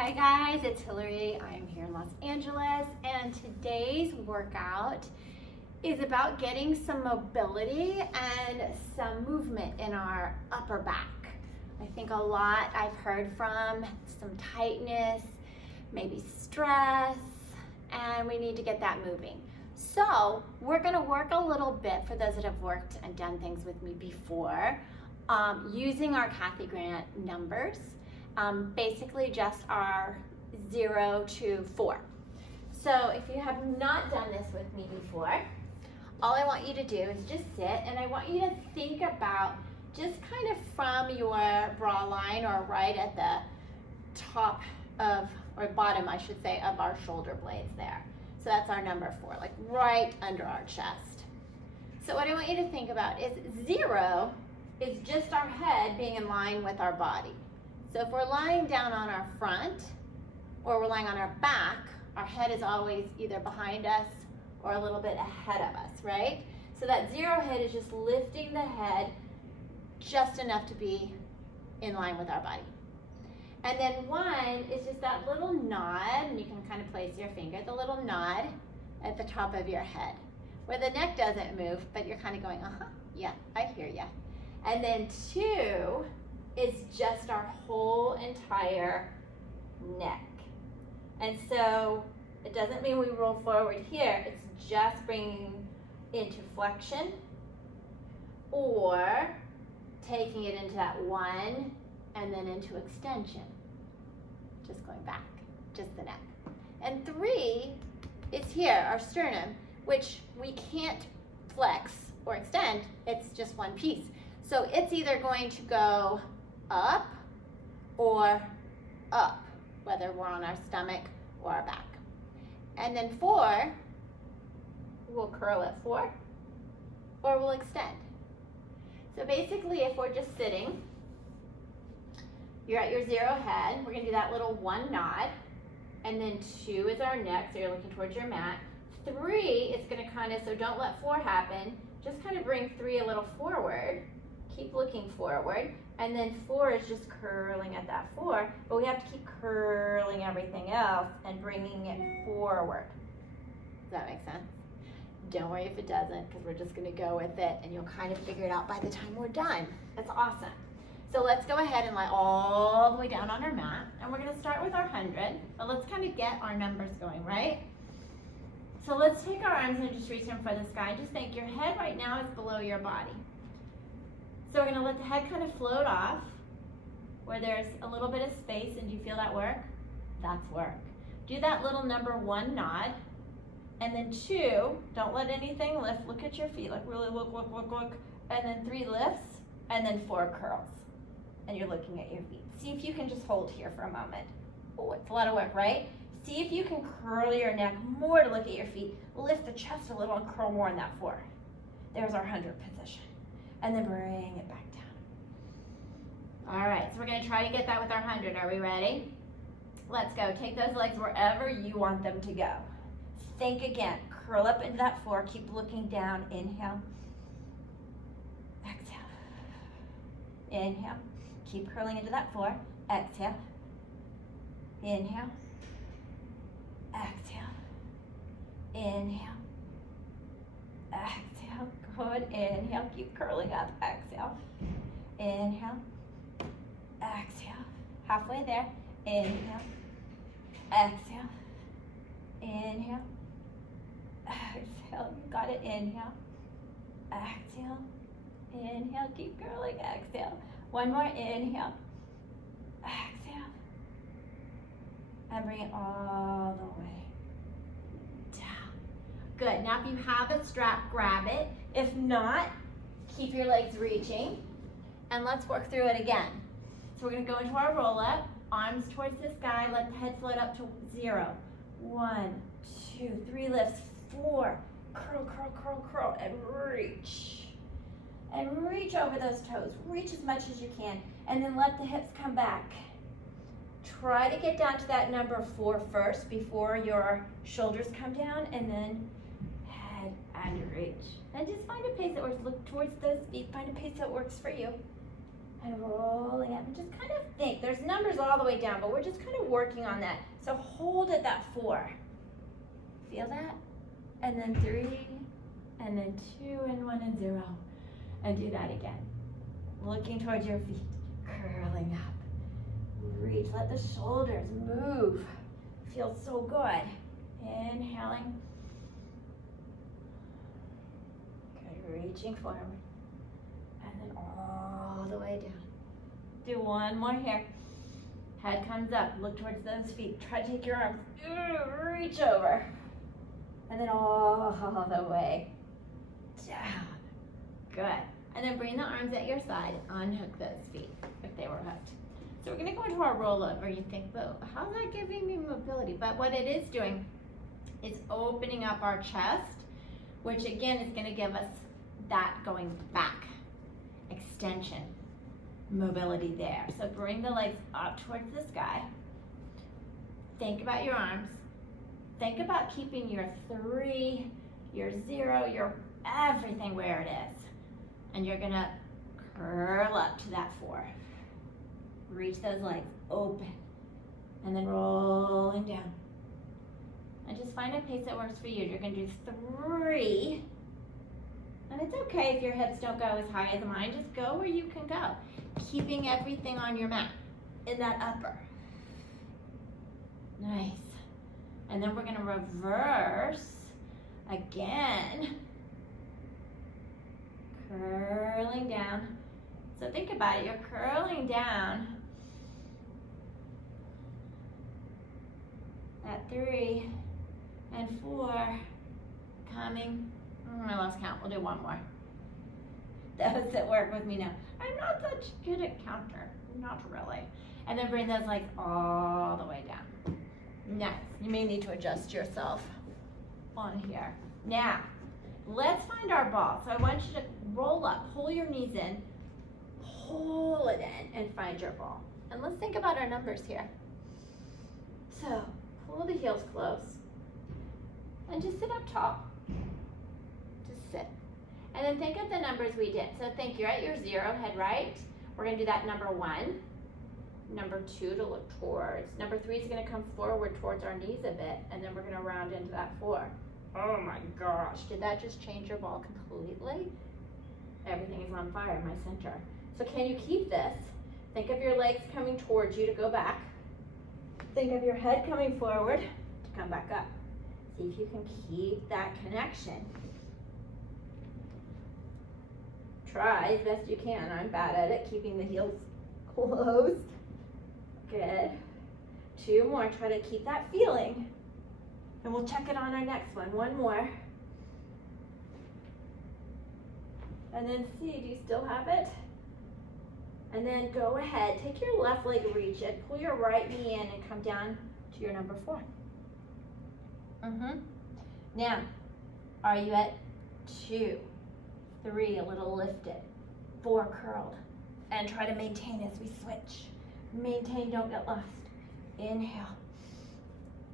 Hi guys, it's Hillary. I'm here in Los Angeles, and today's workout is about getting some mobility and some movement in our upper back. I think a lot I've heard from some tightness, maybe stress, and we need to get that moving. So we're gonna work a little bit for those that have worked and done things with me before, using our Kathy Grant numbers. Basically just our 0 to 4. So if you have not done this with me before, all I want you to do is just sit, and I want you to think about just kind of from your bra line, or right at the top of, or bottom I should say, of our shoulder blades there. So that's our number 4, like right under our chest. So what I want you to think about is 0 is just our head being in line with our body. So if we're lying down on our front or we're lying on our back, our head is always either behind us or a little bit ahead of us, right? So that 0 head is just lifting the head just enough to be in line with our body. And then 1 is just that little nod, and you can kind of place your finger, the little nod at the top of your head, where the neck doesn't move, but you're kind of going, yeah, I hear ya. And then 2 is just our whole entire neck. And so it doesn't mean we roll forward here, it's just bringing into flexion or taking it into that 1 and then into extension. Just going back, just the neck. And 3 is here, our sternum, which we can't flex or extend, it's just one piece. So it's either going to go up or up, whether we're on our stomach or our back. And then 4, we'll curl at 4, or we'll extend. So basically, if we're just sitting, you're at your 0 head, we're gonna do that little 1 nod, and then 2 is our neck, so you're looking towards your mat. 3 is gonna kind of, so don't let 4 happen, just kind of bring 3 a little forward, keep looking forward, and then 4 is just curling at that 4, but we have to keep curling everything else and bringing it forward. Does that make sense? Don't worry if it doesn't, because we're just gonna go with it, and you'll kind of figure it out by the time we're done. That's awesome. So let's go ahead and lie all the way down on our mat, and we're gonna start with our 100, but let's kind of get our numbers going, right? So let's take our arms and just reach them for the sky. Just think your head right now is below your body. So we're gonna let the head kind of float off where there's a little bit of space, and do you feel that work? That's work. Do that little number 1 nod, and then 2, don't let anything lift, look at your feet, like really look, and then 3 lifts, and then 4 curls, and you're looking at your feet. See if you can just hold here for a moment. Oh, it's a lot of work, right? See if you can curl your neck more to look at your feet, lift the chest a little and curl more in that 4. There's our 100 position. And then bring it back down. All right, so we're gonna try to get that with our 100. Are we ready? Let's go. Take those legs wherever you want them to go. Think again. Curl up into that 4. Keep looking down. Inhale. Exhale. Inhale. Keep curling into that 4. Exhale. Inhale. Exhale. Inhale. Exhale. Good. Inhale. Keep curling up. Exhale. Inhale. Exhale. Halfway there. Inhale. Exhale. Inhale. Exhale. You got it. Inhale. Exhale. Inhale. Keep curling. Exhale. One more. Inhale. Exhale. And bring it all the way down. Good. Now if you have a strap, grab it. If not, keep your legs reaching, and let's work through it again. So we're gonna go into our roll up, arms towards the sky, let the head float up to 0. 1, 2, 3 lifts, 4, curl, curl, curl, curl, and reach. And reach over those toes, reach as much as you can, and then let the hips come back. Try to get down to that number 4 first before your shoulders come down, and then head and reach. And just find a pace that works. Look towards those feet. Find a pace that works for you. and rolling up. And just kind of think, there's numbers all the way down, but we're just kind of working on that. So hold at that 4. Feel that? And then 3, and then 2, and 1, and 0. And do that again. Looking towards your feet, curling up. Reach, let the shoulders move. Feels so good. Inhaling. Good, reaching forward. And then all the way down. Do one more here. Head comes up, look towards those feet. Try to take your arms, reach over. And then all the way down. Good. And then bring the arms at your side, unhook those feet if they were hooked. So we're gonna go into our rollover. You think, well, how's that giving me mobility? But what it is doing is opening up our chest, which again is gonna give us that going back, extension, mobility there. So bring the legs up towards the sky. Think about your arms. Think about keeping your 3, your 0, your everything where it is. And you're gonna curl up to that 4. Reach those legs open. And then rolling down. And just find a pace that works for you. You're gonna do 3. And it's okay if your hips don't go as high as mine. Just go where you can go. Keeping everything on your mat in that upper. Nice. And then we're gonna reverse again. Curling down. So think about it, you're curling down at 3 and 4, coming, I lost count, we'll do one more. Those that work with me know. I'm not such good at counter, not really. And then bring those legs all the way down. Nice, you may need to adjust yourself on here. Now, let's find our ball. So I want you to roll up, pull your knees in, pull it in, and find your ball. And let's think about our numbers here. So pull the heels close, and just sit up tall. Just sit. And then think of the numbers we did. So think you're at your 0, head right. We're gonna do that number 1, number 2 to look towards. Number 3 is gonna come forward towards our knees a bit, and then we're gonna round into that 4. Oh my gosh, did that just change your ball completely? Everything is on fire in my center. So can you keep this? Think of your legs coming towards you to go back. Think of your head coming forward to come back up. See if you can keep that connection. Try as best you can. I'm bad at it, keeping the heels closed. Good. 2 more, try to keep that feeling. And we'll check it on our next one. 1 more. And then see, do you still have it? And then go ahead, take your left leg, reach it, pull your right knee in and come down to your number 4. Now, are you at 2, 3, a little lifted, 4 curled, and try to maintain as we switch. Maintain, don't get lost. Inhale,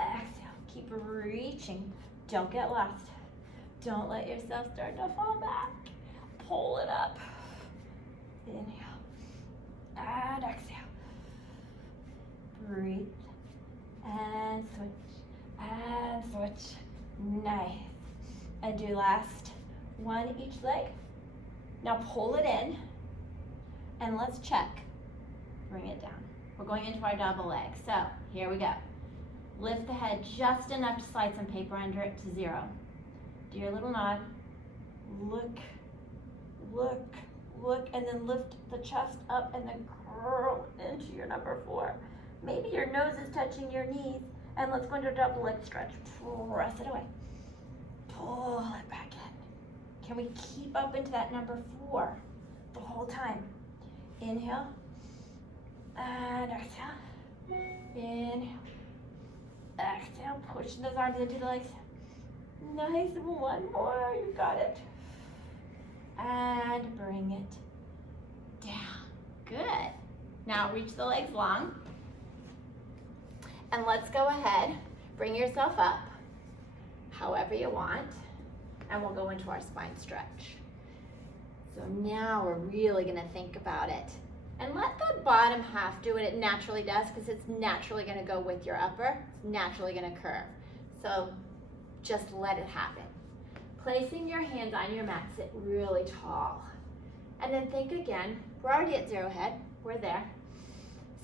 exhale, keep reaching, don't get lost. Don't let yourself start to fall back. Pull it up. Inhale and exhale. Breathe and switch. Nice. And do last 1 each leg. Now pull it in and let's check. Bring it down. We're going into our double leg. So here we go. Lift the head just enough to slide some paper under it to 0. Do your little nod. Look, and then lift the chest up and then curl into your number 4. Maybe your nose is touching your knees, and let's go into a double leg stretch. Press it away. Pull it back in. Can we keep up into that number 4 the whole time? Inhale and exhale. Inhale, exhale. Pushing those arms into the legs. Nice. 1 more. You got it. And bring it down. Good. Now reach the legs long. And let's go ahead, bring yourself up however you want, and we'll go into our spine stretch. So now we're really gonna think about it. And let the bottom half do what it naturally does, because it's naturally going to go with your upper. It's naturally going to curve. So just let it happen. Placing your hands on your mat, sit really tall. And then think again, we're already at zero head, we're there.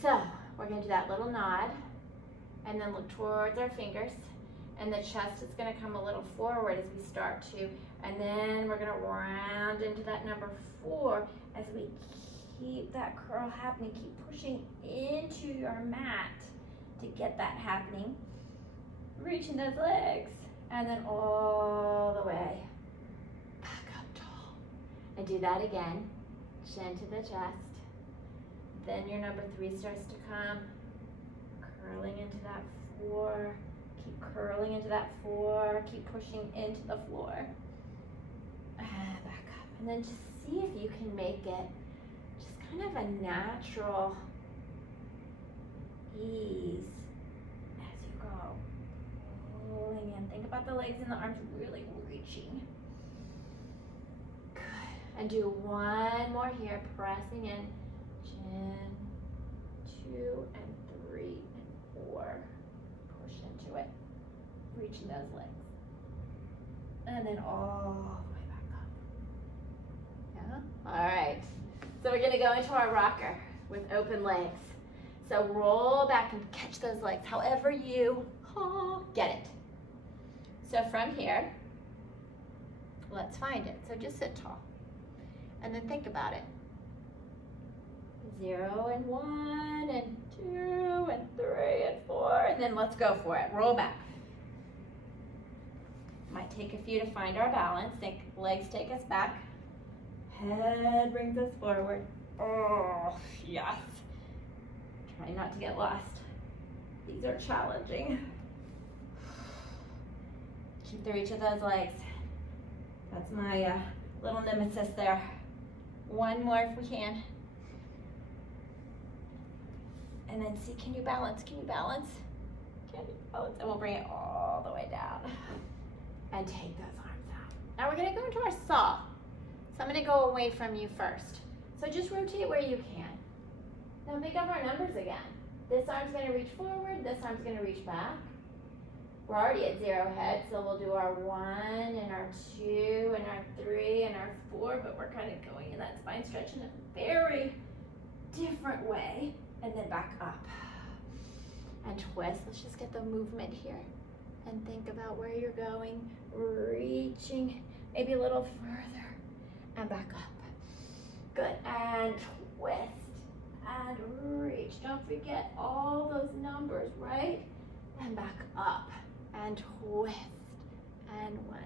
So we're going to do that little nod, and then look towards our fingers. And the chest is going to come a little forward as we start to, and then we're going to round into that number 4 as we keep that curl happening. Keep pushing into your mat to get that happening. Reaching those legs, and then all the way back up tall. And do that again. Chin to the chest. Then your number 3 starts to come, curling into that 4. Keep curling into that 4. Keep pushing into the floor. And back up. And then just see if you can make it just kind of a natural ease as you go. Pulling in. Think about the legs and the arms really reaching. Good. And do one more here, pressing in. Chin, 2 and 3 and 4. Push into it. Reaching those legs. And then all the way back up. Yeah? All right. So we're going to go into our rocker with open legs. So roll back and catch those legs however you get it. So from here, let's find it. So just sit tall. And then think about it. 0 and 1 and 2 and 3 and 4. And then let's go for it. Roll back. Might take a few to find our balance. Think legs take us back. Head brings us forward. Oh, yes. Try not to get lost. These are challenging. Keep the reach of those legs. That's my little nemesis there. One more if we can. And then see, can you balance? Can you balance? Can you balance? And we'll bring it all the way down. And take those arms out. Now we're gonna go into our saw. So I'm gonna go away from you first. So just rotate where you can. Now pick up our numbers again. This arm's gonna reach forward, this arm's gonna reach back. We're already at 0 head, so we'll do our 1 and our 2 and our 3 and our 4, but we're kind of going in that spine stretch in a very different way. And then back up. And twist. Let's just get the movement here. And think about where you're going. Reaching maybe a little further. And back up. Good. And twist. And reach. Don't forget all those numbers, right? And back up. And twist. And 1,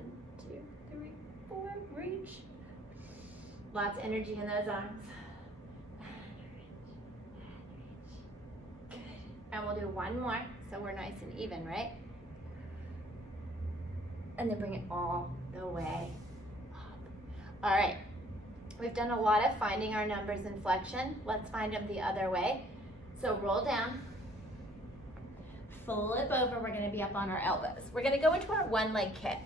2, 3, 4. Reach. Lots of energy in those arms. And we'll do one more, so we're nice and even, right? And then bring it all the way up. All right, we've done a lot of finding our numbers in flexion. Let's find them the other way. So roll down, flip over, we're gonna be up on our elbows. We're gonna go into our 1 leg kick.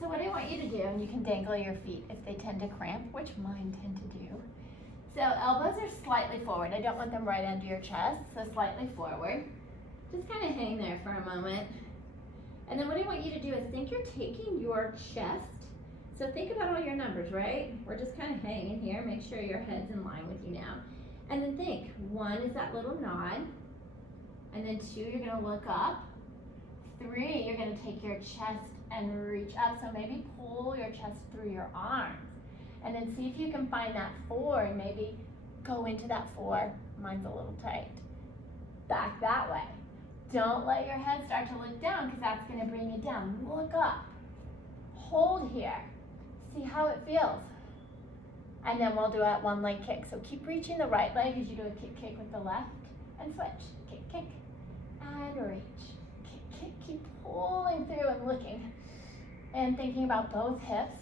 So what I want you to do, and you can dangle your feet if they tend to cramp, which mine tend to do. So elbows are slightly forward. I don't want them right under your chest, so slightly forward. Just kind of hang there for a moment. And then what I want you to do is think you're taking your chest. So think about all your numbers, right? We're just kind of hanging here. Make sure your head's in line with you now. And then think, 1 is that little nod. And then 2, you're gonna look up. 3, you're gonna take your chest and reach up. So maybe pull your chest through your arms. And then see if you can find that 4 and maybe go into that 4. Mine's a little tight. Back that way. Don't let your head start to look down because that's going to bring you down. Look up. Hold here. See how it feels. And then we'll do a 1 leg kick. So keep reaching the right leg as you do a kick, kick with the left. And switch. Kick, kick. And reach. Kick, kick. Keep pulling through and looking. And thinking about both hips.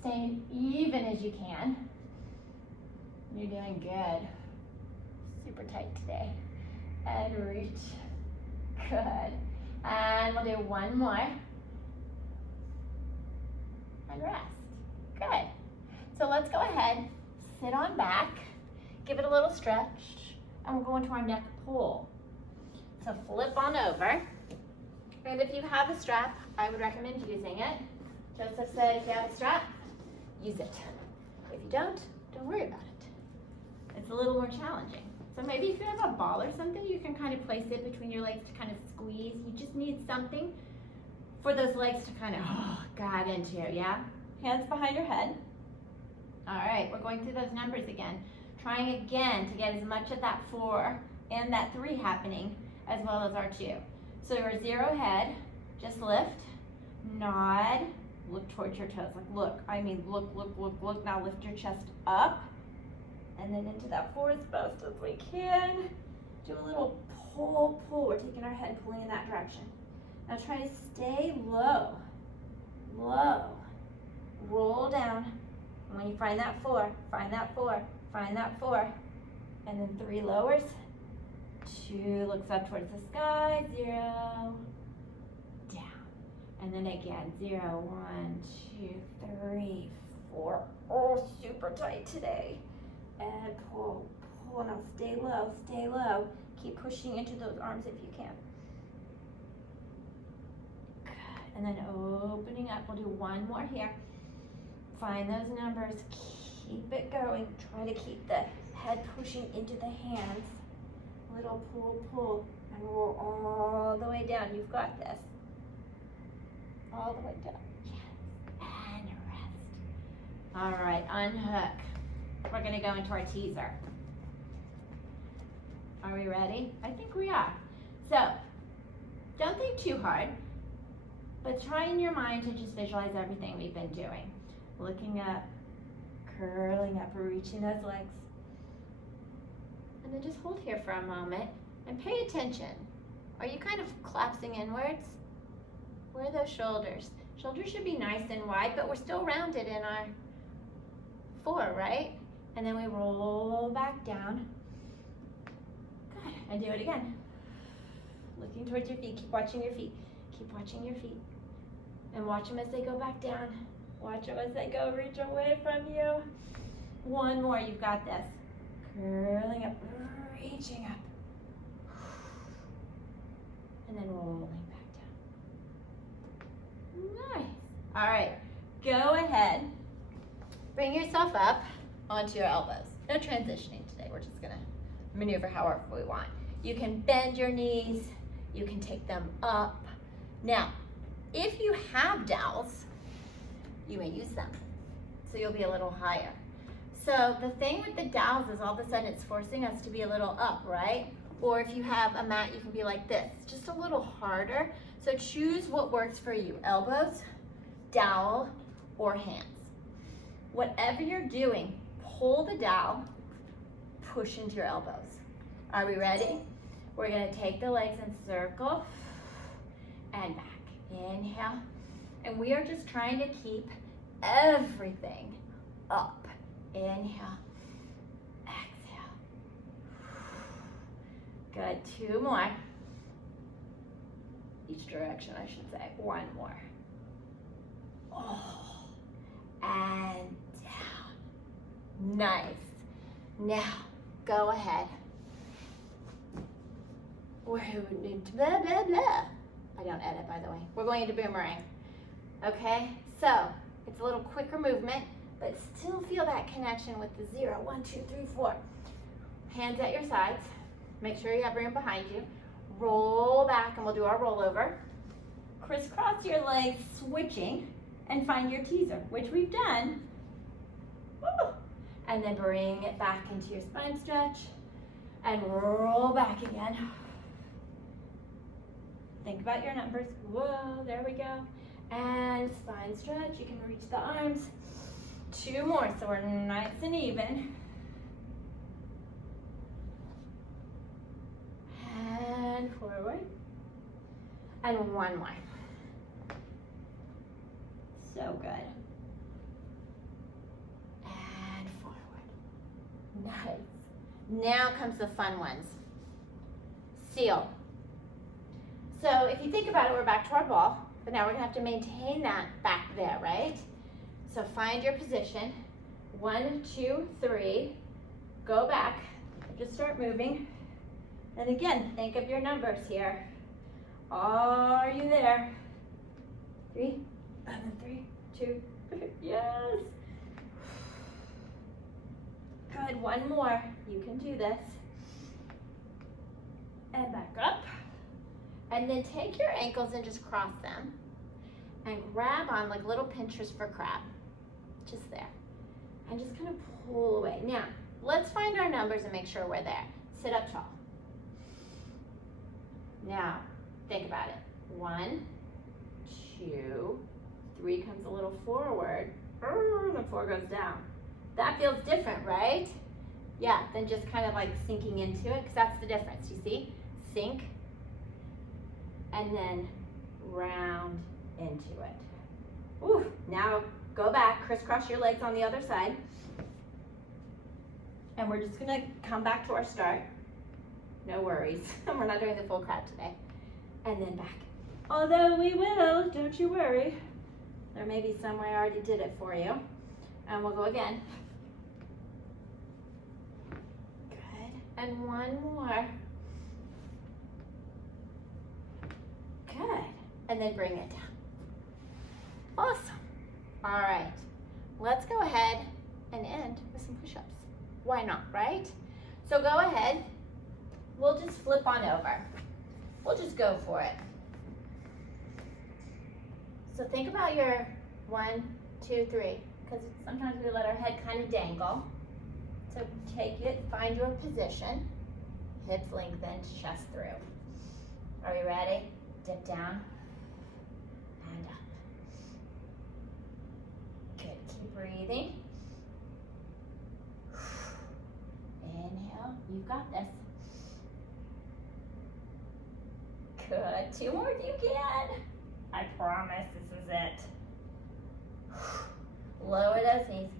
Staying even as you can. You're doing good. Super tight today. And reach. Good. And we'll do 1 more. And rest. Good. So let's go ahead, sit on back, give it a little stretch, and we'll go into our neck pull. So flip on over. And if you have a strap, I would recommend using it. Joseph said if you have a strap, use it. If you don't worry about it. It's a little more challenging. So maybe if you have a ball or something, you can kind of place it between your legs to kind of squeeze. You just need something for those legs to kind of guide into, yeah? Hands behind your head. All right, we're going through those numbers again. Trying again to get as much of that 4 and that 3 happening as well as our 2. So your 0 head, just lift, nod, look towards your toes. Like look, look. Now lift your chest up and then into that 4 as fast as we can. Do a little pull. We're taking our head, pulling in that direction. Now try to stay low. Roll down. And when you find that 4, find that 4, find that 4. And then 3 lowers. 2 looks up towards the sky. 0, down. And then again, 0, 1, 2, 3, 4. Oh, super tight today. And pull. Now stay low. Keep pushing into those arms if you can. Good. And then opening up. We'll do 1 more here. Find those numbers. Keep it going. Try to keep the head pushing into the hands. Little pull, and roll all the way down. You've got this. All the way down. Yes. And rest. All right, unhook. We're going to go into our teaser. Are we ready? I think we are. So, don't think too hard, but try in your mind to just visualize everything we've been doing. Looking up, curling up, reaching those legs. And then just hold here for a moment and pay attention. Are you kind of collapsing inwards? Where are those shoulders? Shoulders should be nice and wide, but we're still rounded in our 4, right? And then we roll back down. Good. And do it again. Looking towards your feet. Keep watching your feet. Keep watching your feet. And watch them as they go back down. Watch them as they go. Reach away from you. 1 more. You've got this. Curling up, reaching up. And then rolling back down. Nice. All right, go ahead. Bring yourself up onto your elbows. No transitioning today. We're just gonna maneuver however we want. You can bend your knees. You can take them up. Now, if you have dowels, you may use them. So you'll be a little higher. So the thing with the dowels is all of a sudden it's forcing us to be a little up, right? Or if you have a mat, you can be like this, just a little harder. So choose what works for you, elbows, dowel, or hands. Whatever you're doing, pull the dowel, push into your elbows. Are we ready? We're gonna take the legs in circle and back. Inhale. And we are just trying to keep everything up. Inhale, exhale. Good, 2 more. Each direction, I should say. 1 more. Oh, and down. Nice. Now, go ahead. We're into blah, blah, blah. I don't edit, by the way. We're going into boomerang. Okay, so it's a little quicker movement, but still feel that connection with the 0, 1, 2, 3, 4. Hands at your sides. Make sure you have room behind you. Roll back, and we'll do our rollover. Crisscross your legs, switching, and find your teaser, which we've done. Woo! And then bring it back into your spine stretch, and roll back again. Think about your numbers. Whoa, there we go. And spine stretch, you can reach the arms. 2 more, so we're nice and even. And forward. And 1 more. So good. And forward. Nice. Now comes the fun ones. Seal. So if you think about it, we're back to our ball, but now we're gonna have to maintain that back there, right? So find your position, 1, 2, 3. Go back. Just start moving. And again, think of your numbers here. Are you there? 3, and then 3, 2, yes. Good, one more. You can do this. And back up. And then take your ankles and just cross them. And grab on like little pinchers for crab. Just there. And just kind of pull away. Now, let's find our numbers and make sure we're there. Sit up tall. Now, think about it. 1, 2, 3 comes a little forward. And 4 goes down. That feels different, right? Yeah, than just kind of like sinking into it, because that's the difference, you see? Sink, and then round into it. Ooh, now go back, crisscross your legs on the other side. And we're just gonna come back to our start. No worries, we're not doing the full crab today. And then back. Although we will, don't you worry. There may be some way I already did it for you. And we'll go again. Good, and one more. Good, and then bring it down. Awesome. All right, let's go ahead and end with some push-ups. Why not, right? So go ahead, we'll just flip on over. We'll just go for it. So think about your 1, 2, 3, because sometimes we let our head kind of dangle. So take it, find your position, hips lengthened, chest through. Are you ready? Dip down and up. Good, keep breathing. Inhale, you've got this. Good, 2 more if you can. I promise this is it. Lower those knees.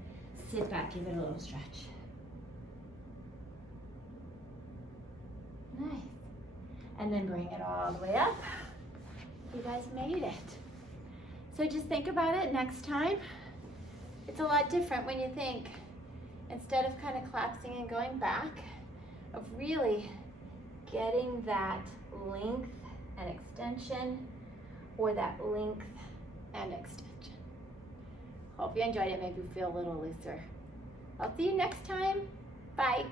Sit back, give it a little stretch. Nice. And then bring it all the way up. You guys made it. So just think about it next time. It's a lot different when you think, instead of kind of collapsing and going back, of really getting that length and extension, or that length and extension. Hope you enjoyed it. Maybe feel a little looser. I'll see you next time. Bye.